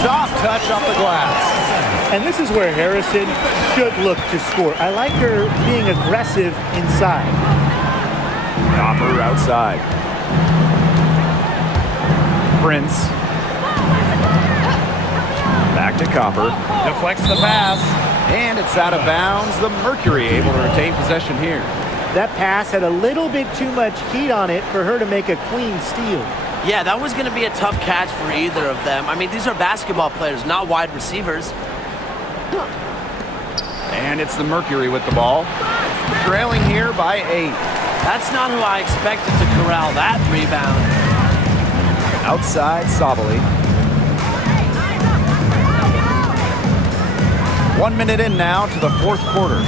Soft touch off the glass. And this is where Harrison should look to score. I like her being aggressive inside. Copper outside. Prince. Back to Copper. Deflects the pass. And it's out of bounds. The Mercury able to retain possession here. That pass had a little bit too much heat on it for her to make a clean steal. Yeah, that was going to be a tough catch for either of them. I mean, these are basketball players, not wide receivers. And it's the Mercury with the ball. Trailing here by 8. That's not who I expected to corral that rebound. Outside, Sabali. 1 minute in now to the fourth quarter.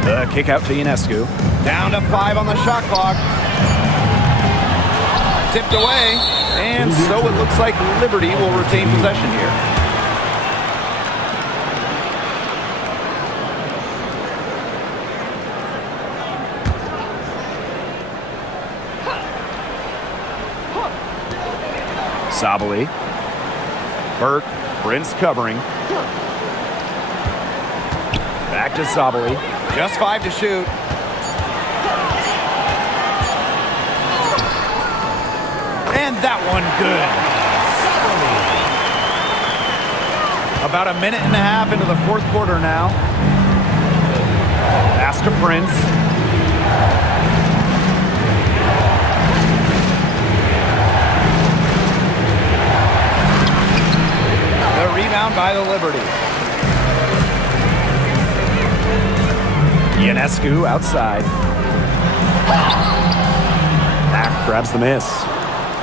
The kick out to Ionescu. Down to 5 on the shot clock. Tipped away. And so it looks like Liberty will retain possession here. Sabali. Burke. Prince covering. Back to Sabali. Just 5 to shoot. And that one good. About a minute and a half into the fourth quarter now. Pass to Prince. The rebound by the Liberty. Ionescu outside. Mack grabs the miss.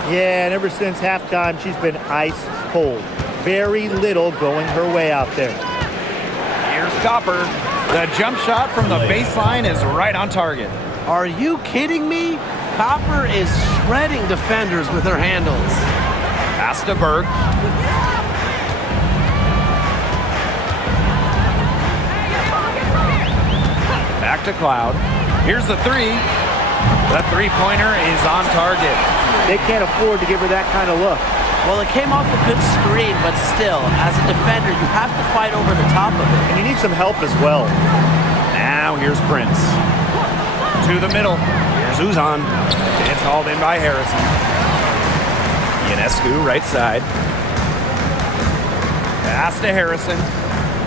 Yeah, and ever since halftime, she's been ice cold. Very little going her way out there. Here's Copper. The jump shot from the baseline is right on target. Are you kidding me? Copper is shredding defenders with her handles. Pass to Burke. Back to Cloud. Here's the 3. The three-pointer is on target. They can't afford to give her that kind of look. Well, it came off a good screen, but still, as a defender, you have to fight over the top of it. And you need some help as well. Now here's Prince. To the middle. Here's Uzan. It's hauled in by Harrison. Ionescu, right side. Pass to Harrison.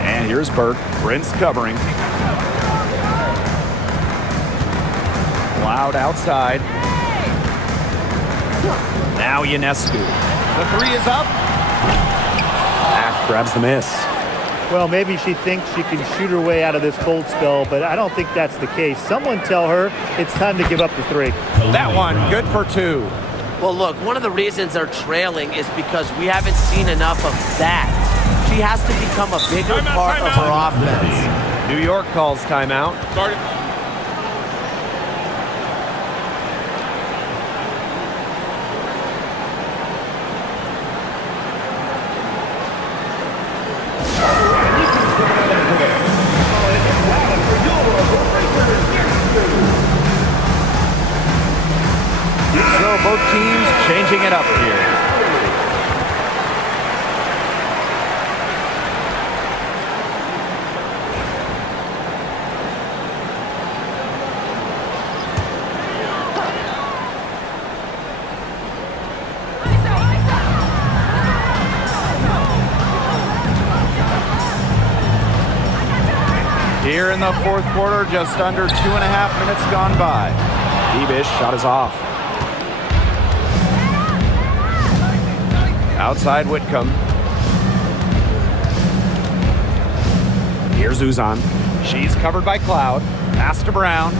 And here's Burke. Prince covering. Loud outside. Now Ionescu. The three is up. Mack grabs the miss. Well, maybe she thinks she can shoot her way out of this cold spell, but I don't think that's the case. Someone tell her it's time to give up the three. That one, good for two. Well, look, one of the reasons they're trailing is because we haven't seen enough of that. She has to become a bigger part of her offense. New York calls timeout. Started. So both teams changing it up here. Here in the fourth quarter, just under 2.5 minutes gone by. Bebish shot is off. Outside Whitcomb. Here's Uzan. She's covered by Cloud. Pass to Brown.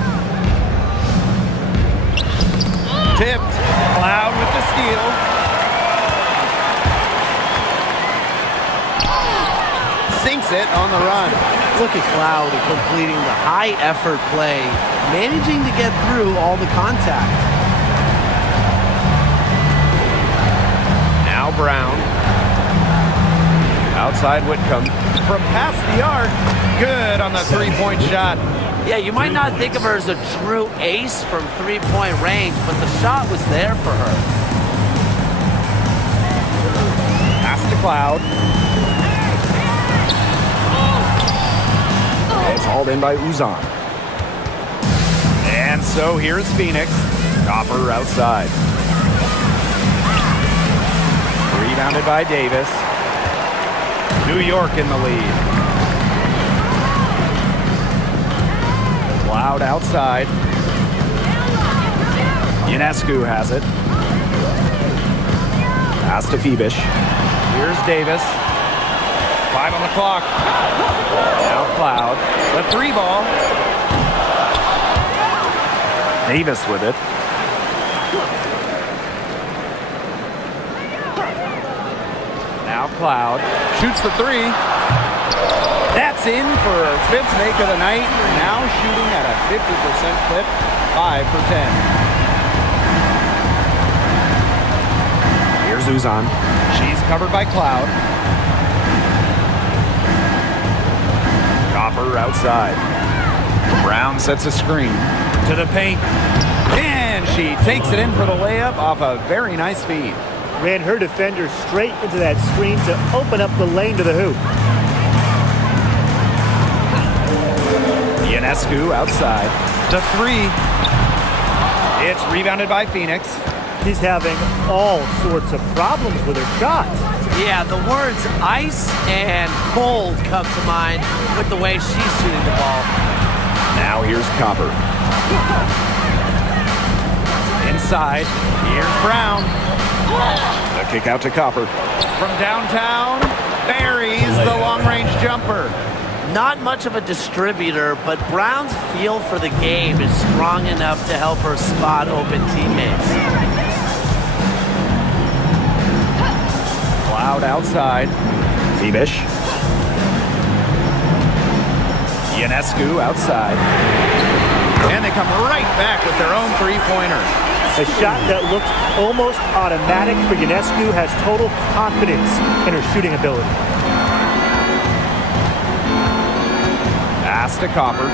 Tipped. Cloud with the steal. Sinks it on the run. Look at Cloud completing the high-effort play, managing to get through all the contact. Now Brown. Outside Whitcomb. From past the arc. Good on the three-point shot. Yeah, you might not think of her as a true ace from three-point range, but the shot was there for her. Pass to Cloud. It's hauled in by Uzan. And so here's Phoenix. Copper outside. Rebounded by Davis. New York in the lead. Cloud outside. Ionescu has it. Pass to Bebish. Here's Davis. 5 on the clock. Now Cloud. The three ball. Davis with it. Now Cloud. Shoots the three. That's in for her fifth make of the night. Now shooting at a 50% clip. 5 for 10. Here's Uzan. She's covered by Cloud. Copper outside. Brown sets a screen to the paint. And she takes it in for the layup off a very nice feed. Ran her defender straight into that screen to open up the lane to the hoop. Ionescu outside. The three. It's rebounded by Phoenix. She's having all sorts of problems with her shot. Yeah, the words ice and cold come to mind with the way she's shooting the ball. Now here's Copper. Inside, here's Brown. The kick out to Copper. From downtown, buries the long-range jumper. Not much of a distributor, but Brown's feel for the game is strong enough to help her spot open teammates. Cloud outside. Bebish. Ionescu outside. And they come right back with their own three-pointer. A shot that looks almost automatic for Ionescu has total confidence in her shooting ability. Pass to Copper.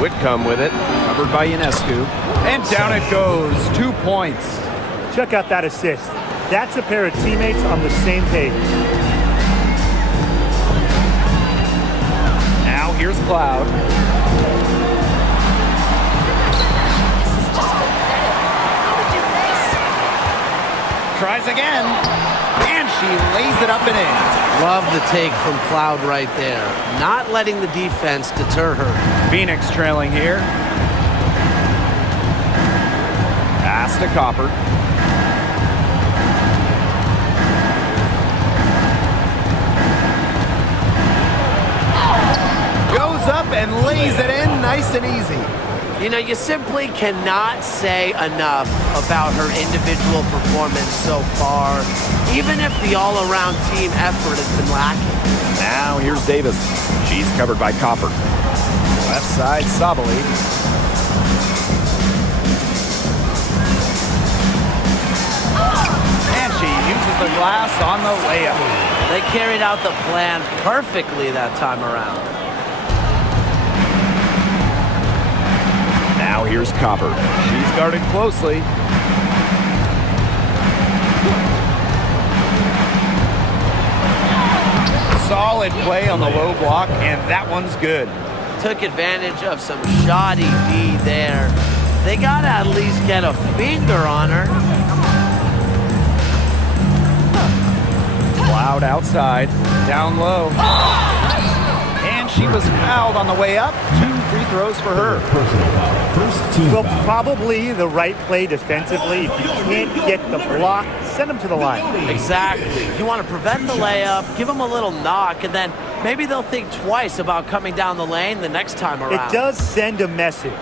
Whitcomb with it. Covered by Ionescu. And down it goes. 2 points. Check out that assist. That's a pair of teammates on the same page. Now here's Cloud. Tries again, and she lays it up and in. Love the take from Cloud right there. Not letting the defense deter her. Phoenix trailing here. Pass to Copper. Goes up and lays it in nice and easy. You know, you simply cannot say enough about her individual performance so far, even if the all-around team effort has been lacking. Now here's Davis. She's covered by Copper. Left side, Sabali. And she uses the glass on the layup. They carried out the plan perfectly that time around. Now here's Copper. She's guarded closely. Solid play on the low block, and that one's good. Took advantage of some shoddy D there. They gotta at least get a finger on her. Cloud outside, down low. And she was fouled on the way up. 2 free throws for her. Personal foul. First team Well, foul. probably the right play defensively. If you can't get the block, send them to the line. Exactly. You want to prevent the layup, give them a little knock, and then maybe they'll think twice about coming down the lane the next time around. It does send a message.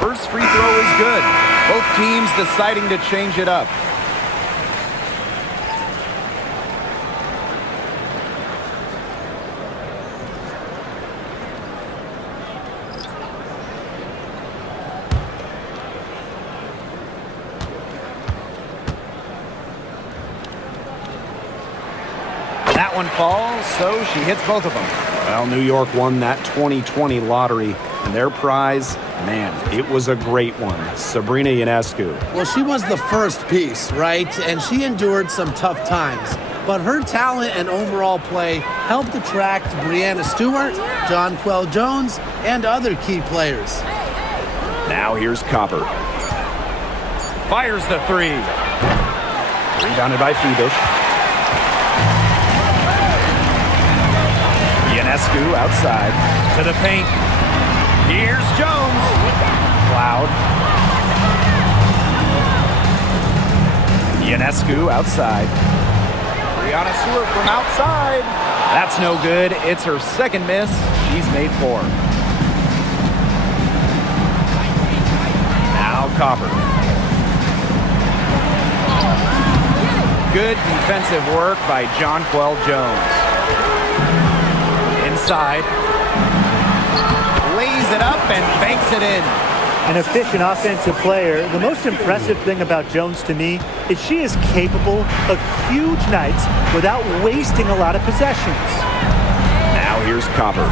First free throw is good. Both teams deciding to change it up. That one falls, so she hits both of them. Well, New York won that 2020 lottery, and their prize, man, it was a great one. Sabrina Ionescu. Well, she was the first piece, right? And she endured some tough times. But her talent and overall play helped attract Breanna Stewart, Jonquel Jones, and other key players. Now here's Copper. Fires the three. Rebounded by Phoebish. Ionescu outside to the paint. Here's Jones. Cloud. Ionescu outside. Breanna Stewart from outside. That's no good. It's her second miss. She's made 4. Now Copper. Good defensive work by Jonquel Jones. Inside. Lays it up and banks it in. An efficient offensive player. The most impressive thing about Jones to me is she is capable of huge nights without wasting a lot of possessions. Now here's Copper.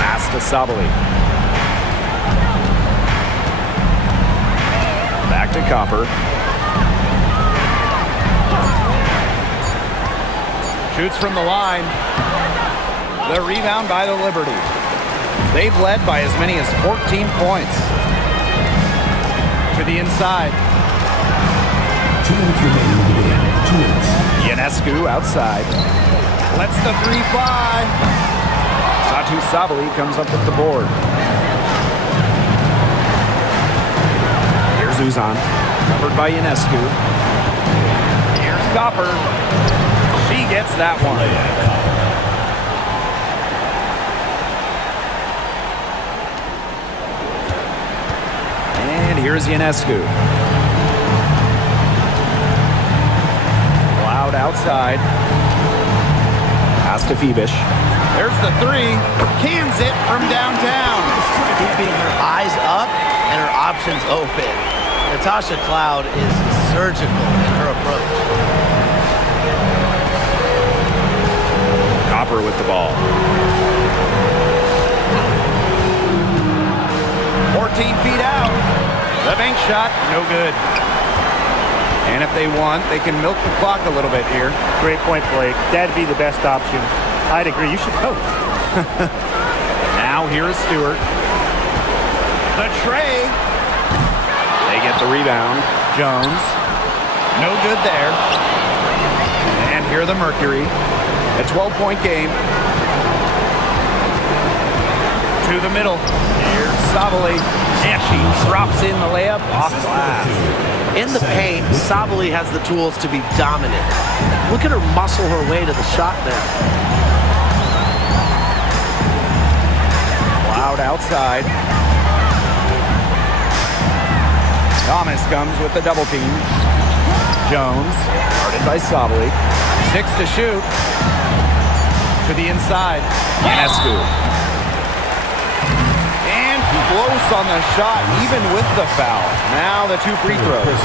Pass to Sabali. Back to Copper. Shoots from the line. The rebound by the Liberty. They've led by as many as 14 points. To the inside. 2 minutes remaining in the game. 2 minutes. Ionescu outside. Lets the three fly. Satu Sabali comes up with the board. Here's Uzan. Covered by Ionescu. Here's Copper. She gets that one. And here's Ionescu. Cloud outside. Pass to Phoebish. There's the three. Cans it from downtown. Keeping her eyes up and her options open. Natasha Cloud is surgical in her approach. Copper with the ball. feet out. The bank shot, no good. And if they want, they can milk the clock a little bit here. Great point, Blake. That'd be the best option. I'd agree. You should coach. Now here is Stewart. The tray. They get the rebound. Jones. No good there. And here the Mercury. A 12-point game. To the middle. Here's Sabali. And she drops in the layup off glass. In the paint, Sabali has the tools to be dominant. Look at her muscle her way to the shot there. Loud outside. Thomas comes with the double team. Jones, guarded by Sabali. 6 to shoot. To the inside. Ionescu. And close on the shot, even with the foul. Now the 2 free throws.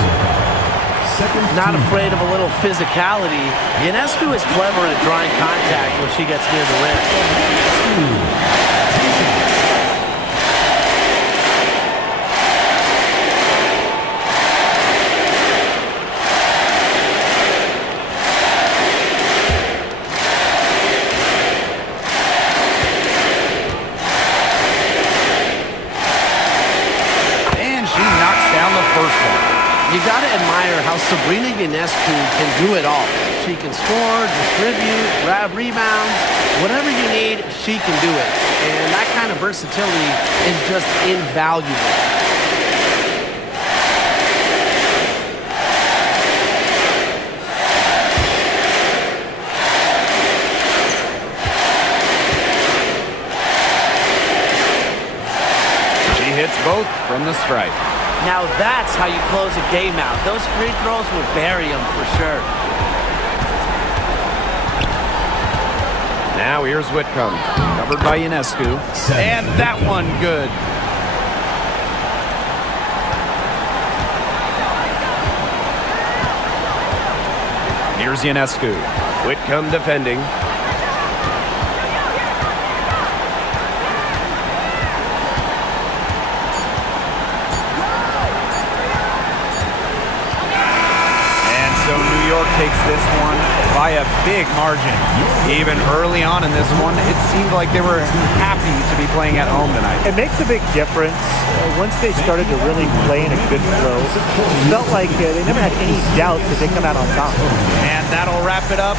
Not afraid of a little physicality. Ionescu is clever at drawing contact when she gets near the rim. You got to admire how Sabrina Ionescu can do it all. She can score, distribute, grab rebounds, whatever you need, she can do it. And that kind of versatility is just invaluable. She hits both from the stripe. Now that's how you close a game out. Those free throws will bury them for sure. Now here's Whitcomb, covered by Ionescu. And that one good. Here's Ionescu. Whitcomb defending. Takes this one by a big margin. Even early on in this one, it seemed like they were happy to be playing at home tonight. It makes a big difference. Once they started to really play in a good flow, it felt like they never had any doubts that they come out on top. And that'll wrap it up.